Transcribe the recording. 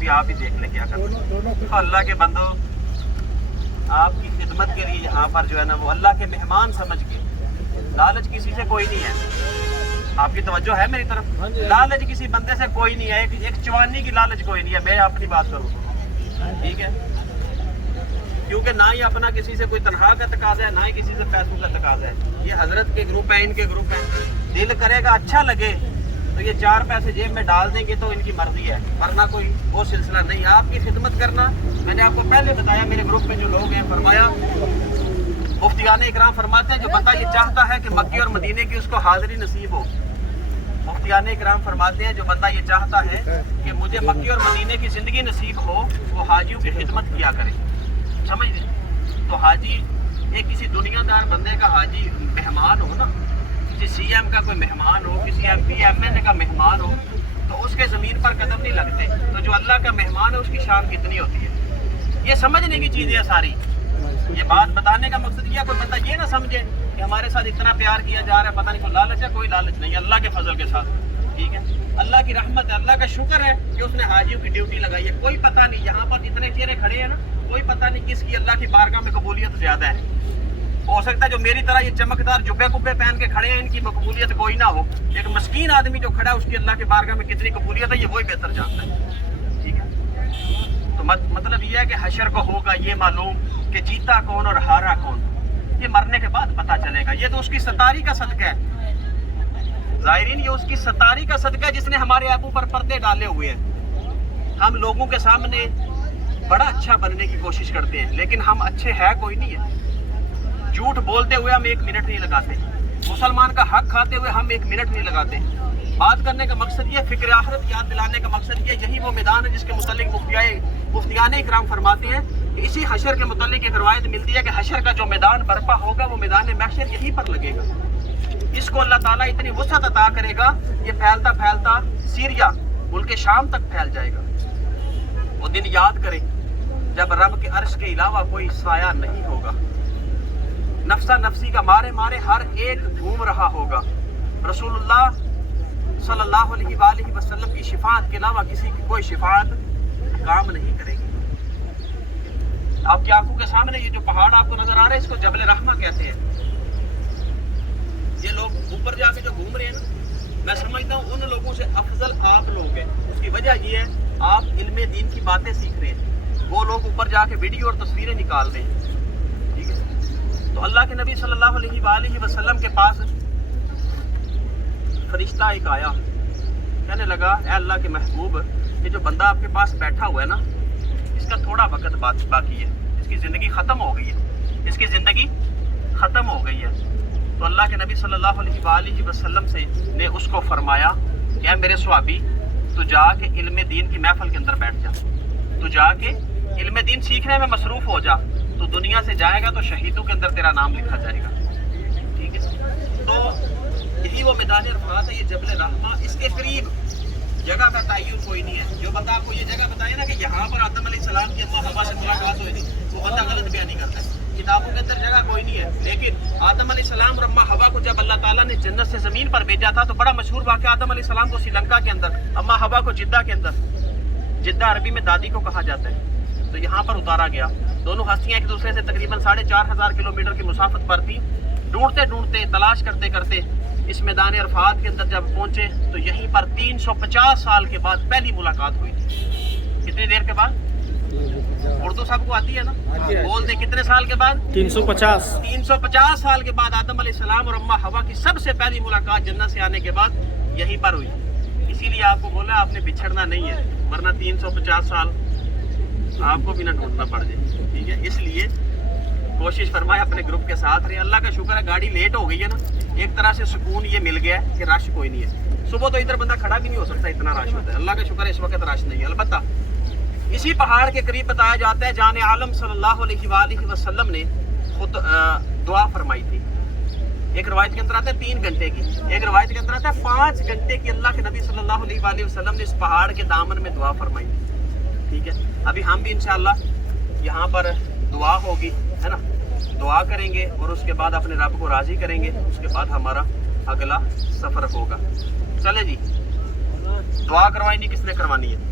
अभी आप ही देख लें क्या करना। तो अल्लाह के बंदो, आपकी खिदमत के लिए यहाँ पर जो है ना वो अल्लाह के मेहमान समझ के, लालच किसी से कोई नहीं है। आपकी तवज्जो है मेरी तरफ? लालच किसी बंदे से कोई नहीं है, एक चवानी की लालच कोई नहीं है। मैं अपनी बात करूँ, ठीक है, क्योंकि ना ही अपना किसी से कोई तनख्वाह का तकाजा है, ना ही किसी से पैसों का तकाजा है। ये हजरत के ग्रुप है, इनके ग्रुप है, दिल करेगा अच्छा लगे तो ये 4 पैसे जेब में डाल देंगे तो इनकी मर्जी है, वरना कोई वो सिलसिला नहीं। आपकी खिदमत करना, मैंने आपको पहले बताया, मेरे ग्रुप में जो लोग हैं, फरमाया मुफ्तियाने इकराम फरमाते हैं जो बंदा ये चाहता है कि मक्के और मदीने की उसको हाज़िरी नसीब हो, मुफ्तियाने इकराम फरमाते हैं जो बंदा ये चाहता है कि मुझे मक्के और मदीने की ज़िंदगी नसीब हो, वो हाजियों की खिदमत किया करे। समझ लें, तो हाजी एक किसी दुनियादार बंदे का हाजी मेहमान हो ना, किसी CM का कोई मेहमान हो, किसी MP MNA का मेहमान हो, तो उसके ज़मीन पर कदम नहीं लगते। तो जो अल्लाह का मेहमान है उसकी शान कितनी होती है, ये समझने की चीज़ें हैं सारी। ये बात बताने का मकसद ये है, कोई बंदा ये ना समझे कि हमारे साथ इतना प्यार किया जा रहा है, पता नहीं कोई लालच है। कोई लालच नहीं, अल्लाह के फजल के साथ, ठीक है, अल्लाह की रहमत है, अल्लाह का शुक्र है कि उसने हाजियों की ड्यूटी लगाई है। कोई पता नहीं, यहाँ पर जितने चेहरे खड़े हैं ना, कोई पता नहीं किसकी अल्लाह की बारगाह में कबूलियत ज़्यादा है। हो सकता है जो मेरी तरह ये चमकदार जुब्बे कुब्बे पहन के खड़े हैं, इनकी मकबूलियत कोई ना हो। एक मस्कीन आदमी जो खड़ा है उसकी अल्लाह के बारगाह में कितनी कबूलियत है, ये वही बेहतर जानता है, ठीक है। तो मतलब ये है कि हशर को होगा ये मालूम कि जीता कौन और हारा कौन, ये मरने के बाद पता चलेगा। ये तो उसकी सतारी का सदका है ज़ाहिरीन, ये उसकी सतारी का सदका है जिसने हमारे आबू पर पर्दे डाले हुए हैं। हम लोगों के सामने बड़ा अच्छा बनने की कोशिश करते हैं, लेकिन हम अच्छे है कोई नहीं है। झूठ बोलते हुए हम 1 मिनट नहीं लगाते, मुसलमान का हक खाते हुए हम 1 मिनट नहीं लगाते। बात करने का मकसद ये, फिक्र आखिरत याद दिलाने का मकसद ये, यही वो मैदान है जिसके मुतालिक मुफ्तियाने इकराम फरमाते हैं कि इसी हशर के मुतालिक एक रवायत मिलती है कि हशर का जो मैदान बर्पा होगा वो मैदान महशर यहीं पर लगेगा। इसको अल्लाह ताला इतनी वुसअत अता करेगा, ये फैलता फैलता सीरिया मुल्क शाम तक फैल जाएगा। वो दिन याद करें जब रब के अर्श के अलावा कोई साया नहीं होगा, नफ्सा नफ्सी का मारे मारे हर एक घूम रहा होगा, रसूलुल्लाह सल्लल्लाहु अलैहि वसल्लम की शिफाअत के अलावा किसी की कोई शिफाअत काम नहीं करेगी। आपकी आंखों के सामने ये जो पहाड़ आपको नजर आ रहा है, इसको जबल रहमा कहते हैं। ये लोग ऊपर जाके जो घूम रहे हैं ना, मैं समझता हूँ उन लोगों से अफजल आप लोग हैं। उसकी वजह ये है, आप इल्मे दीन की बातें सीख रहे हैं, वो लोग ऊपर जाके वीडियो और तस्वीरें निकाल रहे हैं, ठीक है। तो अल्लाह के नबी सल्लल्लाहु अलैहि वसल्लम के पास फरिश्ता एक आया, कहने लगा, ए अल्लाह के महबूब, ये जो बंदा आपके पास बैठा हुआ है ना, इसका थोड़ा वक्त बाकी है, इसकी ज़िंदगी ख़त्म हो गई है, इसकी ज़िंदगी ख़त्म हो गई है। तो अल्लाह के नबी सल्लल्लाहु अलैहि वसल्लम से ने उसको फरमाया कि मेरे सवाबी, तू जाके इल्मे दीन की महफिल के अंदर बैठ जा, तू जाके इल्मे दीन सीखने में मसरूफ़ हो जा, तो दुनिया से जाएगा तो शहीदों के अंदर तेरा नाम लिखा जाएगा, ठीक है। तो यही वो मैदान अरफात है, ये जबल रहमा, इसके करीब जगह का तय्युन कोई नहीं है। जो बंदा आपको ये जगह बताए ना कि यहाँ पर आदम अलैहिस्सलाम की अम्मा हवा से मुलाकात हुई थी, वो बंदा गलत बयानी करता है। किताबों के अंदर जगह कोई नहीं है, लेकिन आदम अलैहिस्सलाम और अम्मा हवा को जब अल्लाह ताला ने जन्नत से ज़मीन पर भेजा था, तो बड़ा मशहूर वाक़या, आदम अलैहिस्सलाम को श्रीलंका के अंदर, अम्मा हवा को जिद्दा के अंदर, जिद्दा अरबी में दादी को कहा जाता है, तो यहाँ पर उतारा गया। दोनों हस्तियाँ एक दूसरे से तकरीबन 4500 किलोमीटर की मुसाफत पर थी। ढूंढते ढूंढते, तलाश करते करते इस मैदान अरफात के अंदर जब पहुंचे, तो यहीं पर 350 साल के बाद पहली मुलाकात हुई थी। कितनी देर के बाद? उर्दू सबको आती है ना, बोल दे, कितने साल के बाद? 350 साल के बाद आदम अलैहिस्सलाम और अम्मा हवा की सबसे पहली मुलाकात जन्नत से आने के बाद यहीं पर हुई। इसीलिए आपको बोला आपने बिछड़ना नहीं है, वरना 350 साल आपको भी ना ढूंढना पड़ जाए, ठीक है। इसलिए कोशिश फरमाए अपने ग्रुप के साथ रहे। अल्लाह का शुक्र है गाड़ी लेट हो गई है ना, एक तरह से सुकून ये मिल गया कि रश कोई नहीं है। सुबह तो इधर बंदा खड़ा भी नहीं हो सकता, इतना रश होता है। अल्लाह का शुक्र है इस वक्त रश नहीं है। अलबत्ता इसी पहाड़ के करीब बताया जाता है जाने आलम सल्लल्लाहु अलैहि वसल्लम ने खुद दुआ फरमाई थी। एक रवायत के अंदर आता है 3 घंटे की, एक रवायत के अंदर आता है 5 घंटे की। अल्लाह के नबी सल्लल्लाहु अलैहि वसल्लम ने इस पहाड़ के दामन में दुआ फरमाई, ठीक है। अभी हम भी इंशाअल्लाह यहाँ पर दुआ होगी, है ना, दुआ करेंगे और उसके बाद अपने रब को राज़ी करेंगे। उसके बाद हमारा अगला सफ़र होगा। चले जी, दुआ करवाएंगे, किसने करवानी है?